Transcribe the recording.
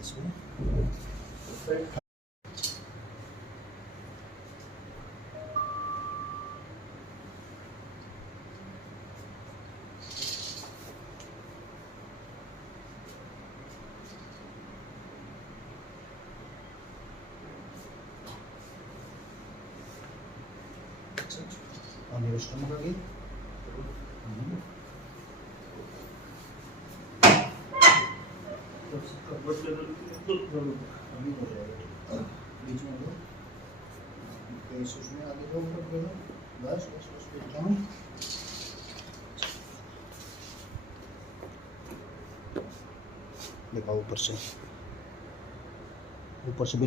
इसमें मेरे स्टमक आ गई। अभी हो जाएगा बीच में दो उसमें आगे दो बस बस बस जाऊँ दिखाओ ऊपर से